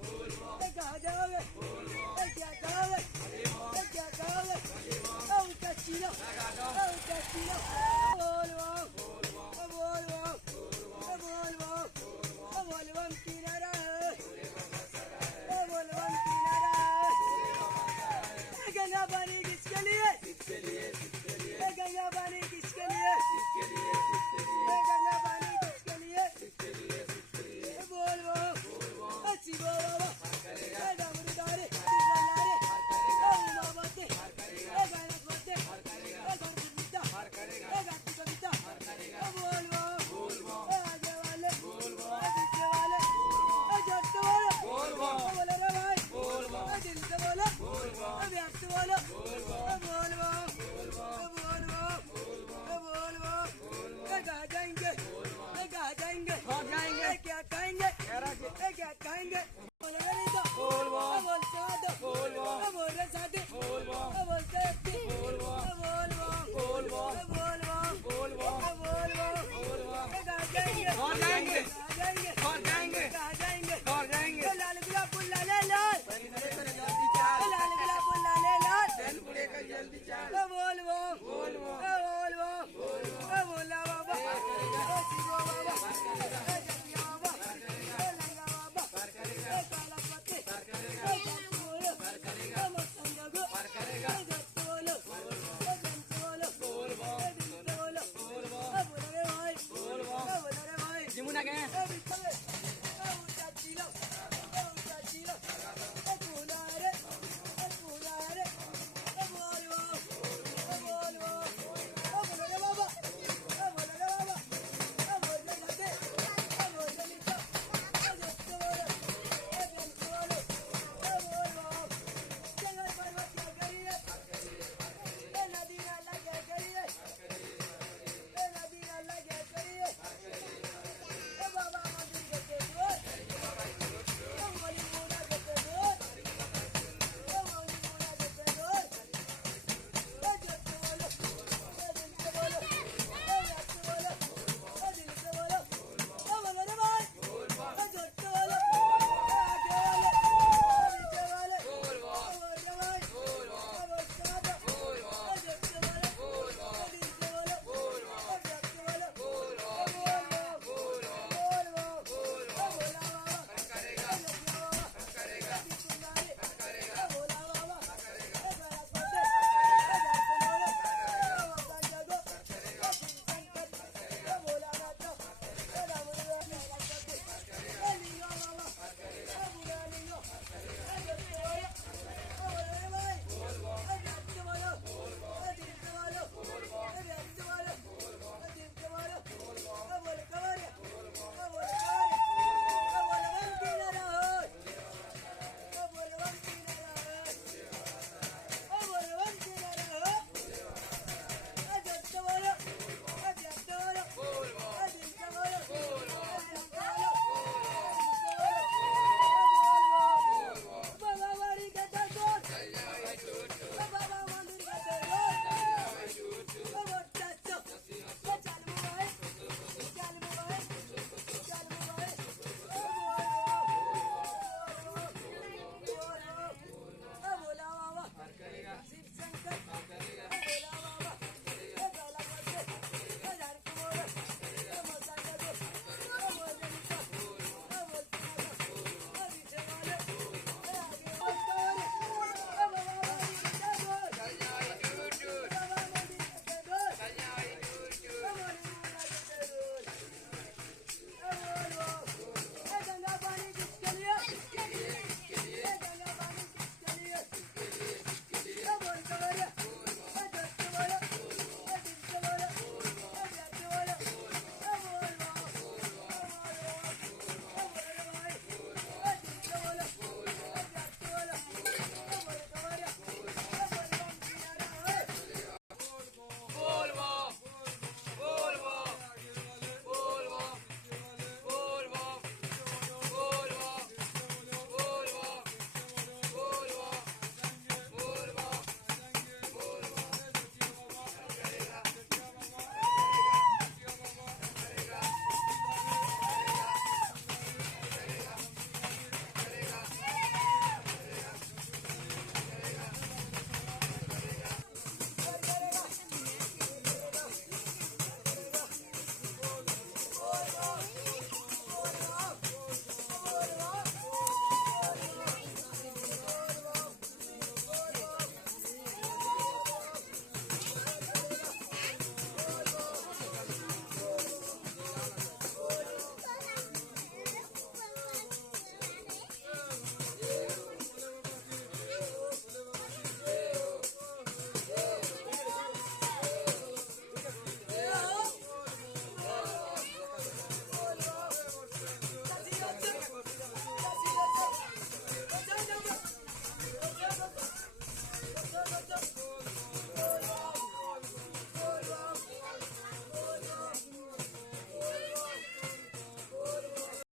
कहाँ जाओगे? क्या खाओगे? क्या खाओगे? उनका चीनो, उनका चीनो। बोल बम, बोल बम, बोल बम, बोल बम की नारा है, बोल बम की नारा है। गंगा पानी किसके लिए? गंगा पानी किसके लिए? गंगा पानी किसके लिए? बोल बम, शिव बाबा, दामोदर, त्रिपुरारी, उमावती, गणपति, गणपति, गणपति, बोल बम, आगे वाले, पीछे वाले, झट वाले, बोलो रे भाई, दिल से बोलो, व्यक्त बोलो, बोल बम, बोल बम, बोल बम। कहाँ जाएंगे? कहाँ जाएंगे? क्या खाएंगे? क्या खाएंगे? बोल रहे तो बोल साथ, बोल रहे साथ, बोलते अच्छी, बोल कहाँ जाएंगे? कहाँ जाएंगे? लाल गुलाब फूल लाले लाल, लाल गुलाब फूल लाले लाल, बोल बोला बाबा, शिव बाबा, जटिया बाबा, लंगा बाबा, काला पत्ते, बोलो, मस्तन जगो, जट बोलो, जंत बोलो, दिल से बोलो, बोलो रे भाई,